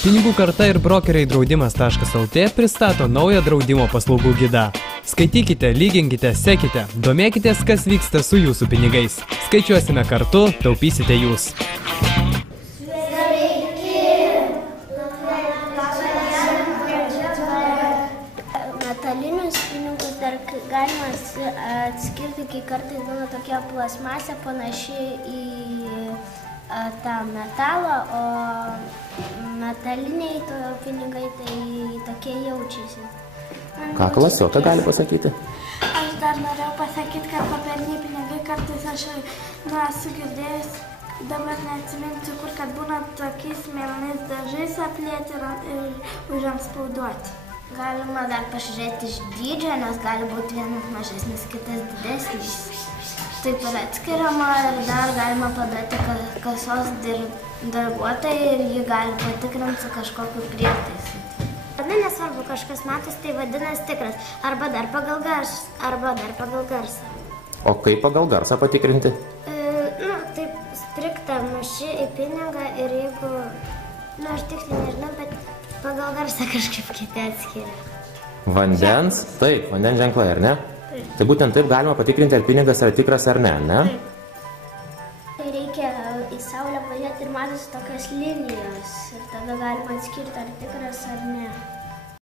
Pinigų karta ir brokeriai draudimas.lt pristato naują draudimo paslaugų gidą. Skaitykite, lyginkite, sekite, domėkitės, kas vyksta su jūsų pinigais. Skaičiuosime kartu, taupysite jūs. Metalinius pinigus dar galima atskirti, kai kartais būna tokia plasmasė panaši į tą metalą, o metaliniai pinigai tai tokie jaučiasi. Ką klasiokė gali pasakyti? Aš dar norėjau pasakyti, kad popieriniai pinigai kartais aš esu girdėjus, dabar neatsiminsiu kur, kad būna tokiais mėlynais dažais aplėti ir užanspauduoti. Galima dar pažiūrėti iš dydžio, nes gali būti vienas mažesnis, kitas didesnis. Taip ir atskiriama ir dar galima paduoti kasos darbuotojai ir jį gali patikrinti su kažkokiu prietaisu. Tada nesvarbu, kažkas matos, tai vadinasi tikras. Arba dar pagal garsą. O kaip pagal garsą patikrinti? Taip striktą muši į pinigą ir jeigu, aš tiksliai nežinau, bet pagal garsą kažkaip kiti atskiria. Vandens? Taip, vandens ženklai, ar ne? Taip. Tai būtent taip galima patikrinti, ar pinigas yra tikras ar ne, ne? Taip. Tai reikia į saulę važiuoti ir matosi tokios linijos ir tada galima atskirti, ar tikras ar ne.